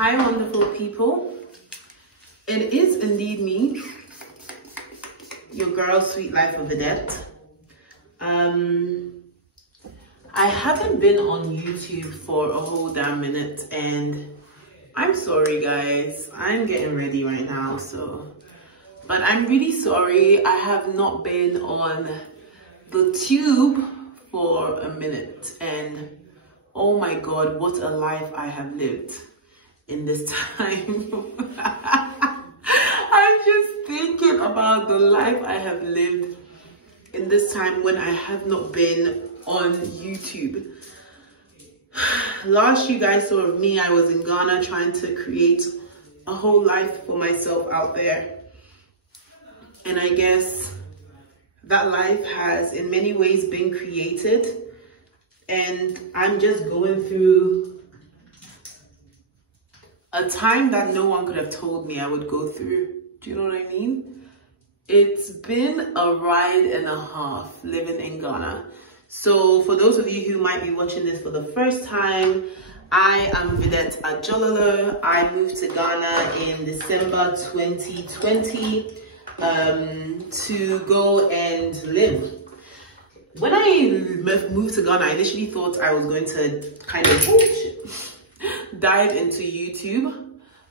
Hi, wonderful people. It is indeed me, your girl, Sweet Life of Vedette. I haven't been on YouTube for a whole damn minute, and I'm sorry, guys. I'm getting ready right now, but I'm really sorry. I have not been on the tube for a minute, and oh my God, what a life I have lived in this time. I'm just thinking about the life I have lived in this time when I have not been on YouTube. Last you guys saw of me, I was in Ghana trying to create a whole life for myself out there. And I guess that life has in many ways been created. And I'm just going through a time that no one could have told me I would go through. Do you know what I mean? It's been a ride and a half living in Ghana. So for those of you who might be watching this for the first time, I am Vedette Ajololo. I moved to Ghana in December 2020 to go and live. When I moved to Ghana, I initially thought I was going to kind of dive into YouTube,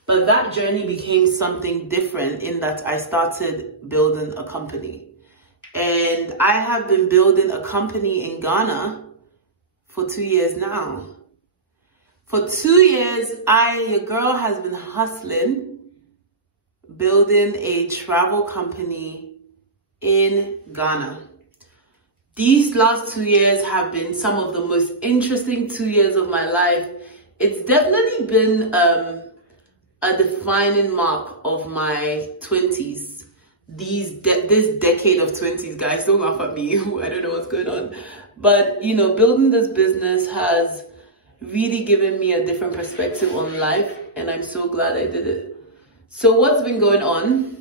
but that journey became something different in that I started building a company. And I have been building a company in Ghana for 2 years now. For 2 years, your girl has been hustling, building a travel company in Ghana. These last 2 years have been some of the most interesting 2 years of my life. It's definitely been a defining mark of my 20s. This decade of 20s, guys, don't laugh at me. I don't know what's going on. But, you know, building this business has really given me a different perspective on life, and I'm so glad I did it. So what's been going on?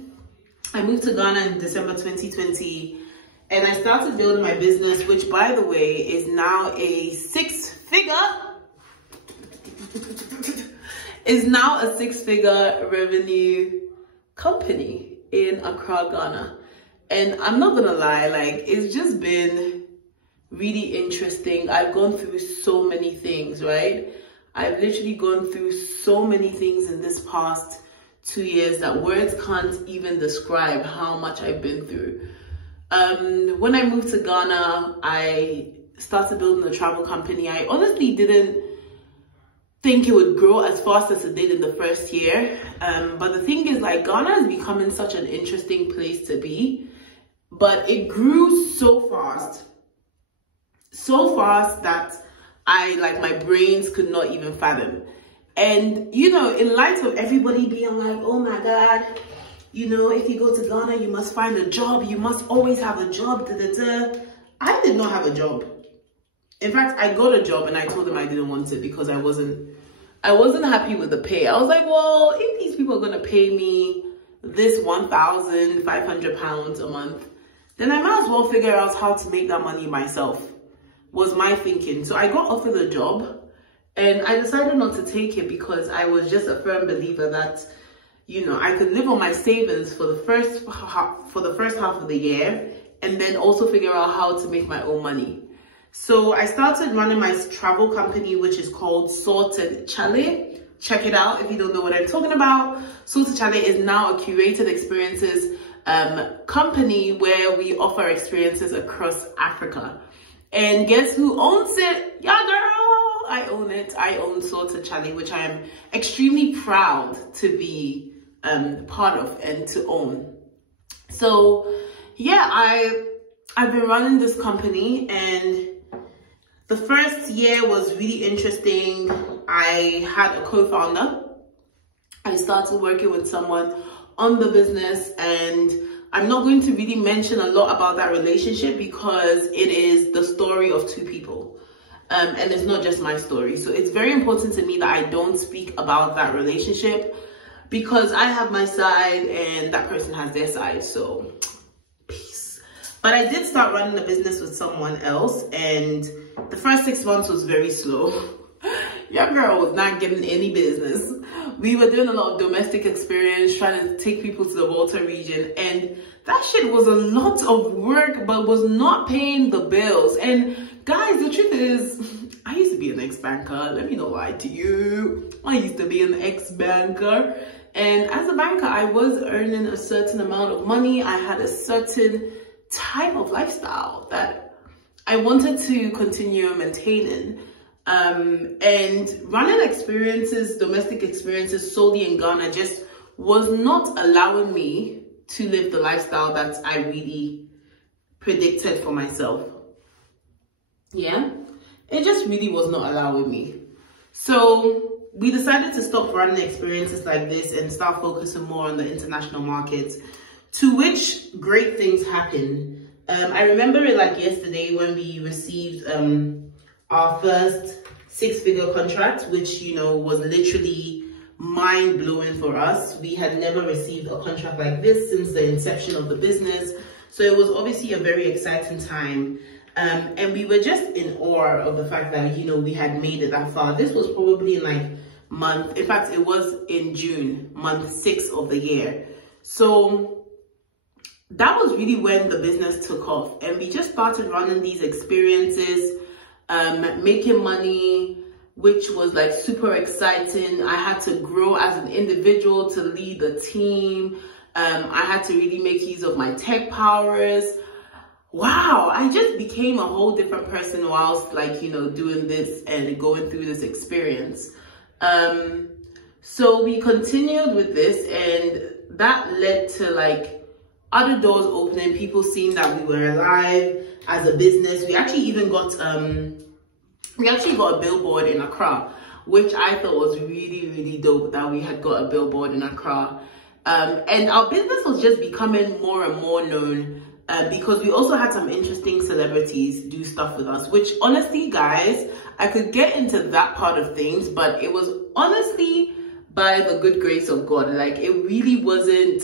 I moved to Ghana in December 2020, and I started building my business, which, by the way, is now a six-figure revenue company in Accra, Ghana. And I'm not gonna lie, like, it's just been really interesting. I've gone through so many things, right? I've literally gone through so many things in this past 2 years that words can't even describe how much I've been through. When I moved to Ghana, I started building a travel company. I honestly didn't think it would grow as fast as it did in the first year. But the thing is, like, Ghana is becoming such an interesting place to be, but it grew so fast that my brains could not even fathom. And, you know, in light of everybody being like, oh my God, you know, if you go to Ghana, you must find a job. You must always have a job. I did not have a job. In fact, I got a job and I told them I didn't want it because I wasn't happy with the pay. I was like, well, if these people are going to pay me this £1,500 a month, then I might as well figure out how to make that money myself, was my thinking. So I got offered a job and I decided not to take it because I was just a firm believer that, you know, I could live on my savings for the first half of the year and then also figure out how to make my own money. So I started running my travel company, which is called Sorted Chalet. Check it out if you don't know what I'm talking about. Sorted Chalet is now a curated experiences company where we offer experiences across Africa. And guess who owns it? Yeah, girl, I own it. I own Sorted Chalet, which I am extremely proud to be part of and to own. So yeah, I've been running this company, and the first year was really interesting. I had a co-founder. I started working with someone on the business, and I'm not going to really mention a lot about that relationship because it is the story of two people. And it's not just my story. So it's very important to me that I don't speak about that relationship because I have my side and that person has their side. So peace. But I did start running a business with someone else, and the first 6 months was very slow. Your girl was not getting any business. We were doing a lot of domestic experience, trying to take people to the Volta region, and that shit was a lot of work, but was not paying the bills. And guys, the truth is, I used to be an ex-banker. Let me not lie to you. I used to be an ex-banker. And as a banker, I was earning a certain amount of money. I had a certain type of lifestyle that I wanted to continue maintaining. And running experiences, domestic experiences solely in Ghana just was not allowing me to live the lifestyle that I really predicted for myself. Yeah, it just really was not allowing me. So we decided to stop running experiences like this and start focusing more on the international markets, to which great things happened. I remember it like yesterday when we received our first 6-figure contract, which, you know, was literally mind-blowing for us. We had never received a contract like this since the inception of the business. So it was obviously a very exciting time. And we were just in awe of the fact that, you know, we had made it that far. This was probably in like in fact, it was in June, month 6 of the year. So that was really when the business took off, and we just started running these experiences, making money, which was like super exciting. I had to grow as an individual to lead the team. I had to really make use of my tech powers. Wow, I just became a whole different person whilst, like, you know, doing this and going through this experience. So we continued with this, and that led to like other doors opening, people seeing that we were alive as a business. We actually even got a billboard in Accra, which I thought was really, really dope that we had got a billboard in Accra. And our business was just becoming more and more known, because we also had some interesting celebrities do stuff with us, which honestly, guys, I could get into that part of things, but it was honestly by the good grace of God. Like, it really wasn't,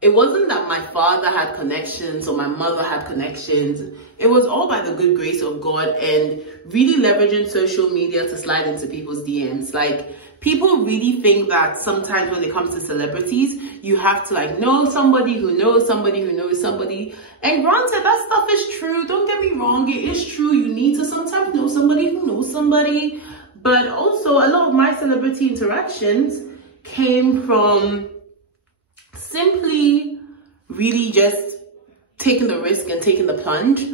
it wasn't that my father had connections or my mother had connections. It was all by the good grace of God and really leveraging social media to slide into people's DMs. Like, people really think that sometimes when it comes to celebrities, you have to like know somebody who knows somebody who knows somebody. And granted, that stuff is true. Don't get me wrong. It is true. You need to sometimes know somebody who knows somebody. But also, a lot of my celebrity interactions came from simply really just taking the risk and taking the plunge.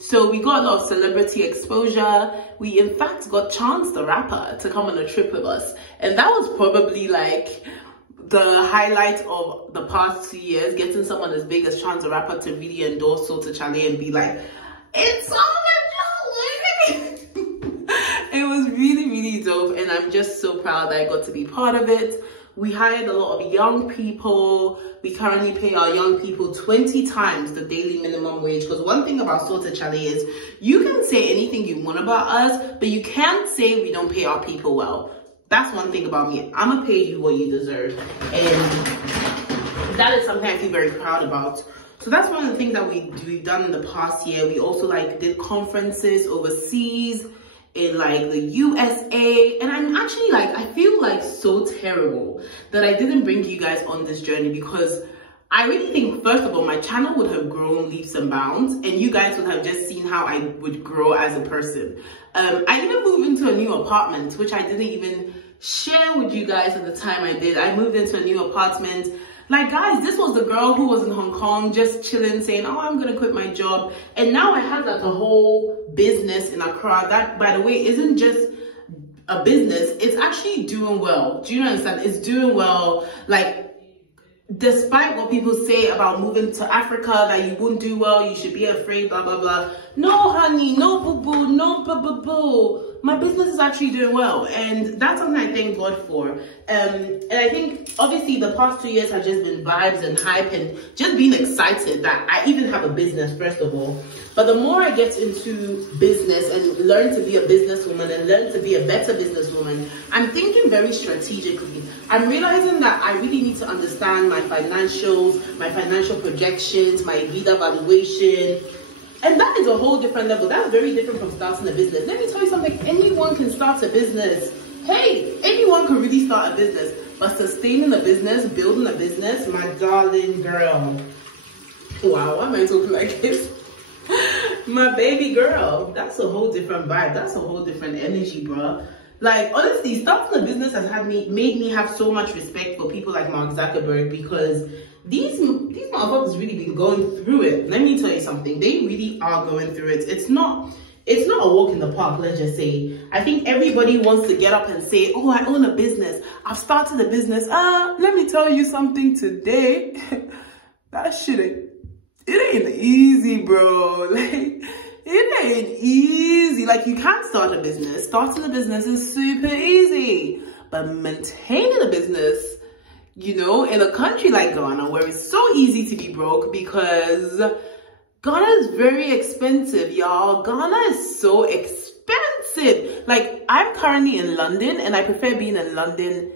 So we got a lot of celebrity exposure. We in fact got Chance the Rapper to come on a trip with us, and that was probably like the highlight of the past 2 years, getting someone as big as Chance the Rapper to really endorse Soulta Charlie and be like, it's on the show. It was really, really dope, and I'm just so proud that I got to be part of it. We hired a lot of young people. We currently pay our young people 20 times the daily minimum wage. Because one thing about Soulta Charlie is you can say anything you want about us, but you can't say we don't pay our people well. That's one thing about me. I'm going to pay you what you deserve. And that is something I feel very proud about. So that's one of the things that we've done in the past year. We also like did conferences overseas, in like the USA, and I'm actually like, I feel like so terrible that I didn't bring you guys on this journey, because I really think, first of all, my channel would have grown leaps and bounds, and you guys would have just seen how I would grow as a person. I even moved into a new apartment, which I didn't even share with you guys at the time I did. I moved into a new apartment. Like, guys, this was the girl who was in Hong Kong just chilling, saying, oh, I'm going to quit my job. And now I have like a whole business in Accra that, by the way, isn't just a business. It's actually doing well. Do you understand? It's doing well. Like, despite what people say about moving to Africa, that you wouldn't do well, you should be afraid, blah, blah, blah. No, honey, no, boo-boo, no, boo-boo-boo. My business is actually doing well, and that's something I thank God for. And I think, obviously, the past 2 years have just been vibes and hype and just being excited that I even have a business, first of all. But the more I get into business and learn to be a businesswoman and learn to be a better businesswoman, I'm thinking very strategically. I'm realizing that I really need to understand my financials, my financial projections, my EBITDA valuation, And that is a whole different level. That's very different from starting a business. Let me tell you something. Anyone can start a business. Hey, anyone can really start a business. But sustaining a business, building a business, my darling girl. Wow, why am I talking like this? My baby girl. That's a whole different vibe. That's a whole different energy, bro. Like, honestly, starting a business has made me have so much respect for people like Mark Zuckerberg, because these motherfuckers really been going through it. Let me tell you something. They really are going through it. It's not a walk in the park, let's just say. I think everybody wants to get up and say, oh, I own a business. I've started a business. Let me tell you something today. That shit, it ain't easy, bro. Like, it ain't easy. Like, you can't start a business. Starting a business is super easy. But maintaining a business, you know, in a country like Ghana, where it's so easy to be broke, because Ghana is very expensive, y'all. Ghana is so expensive. Like, I'm currently in London, and I prefer being in London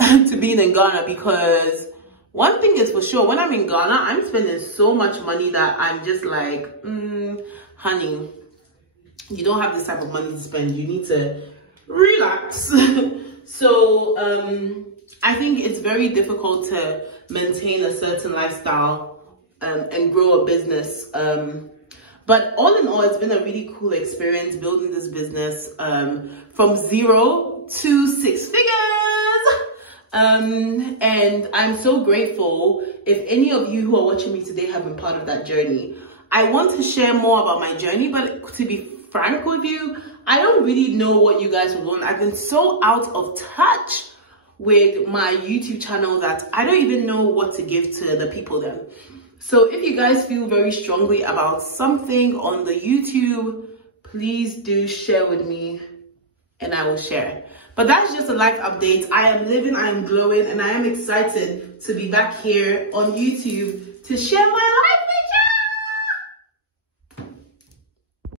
to being in Ghana, because one thing is for sure, when I'm in Ghana, I'm spending so much money that I'm just like, honey, you don't have this type of money to spend. You need to relax. So I think it's very difficult to maintain a certain lifestyle and grow a business. But all in all, it's been a really cool experience building this business from 0 to 6 figures. And I'm so grateful if any of you who are watching me today have been part of that journey. I want to share more about my journey, but to be frank with you, I don't really know what you guys will want. I've been so out of touch with my YouTube channel that I don't even know what to give to the people then. So if you guys feel very strongly about something on the YouTube, please do share with me and I will share. But that's just a life update. I am living, I am glowing, and I am excited to be back here on YouTube to share my life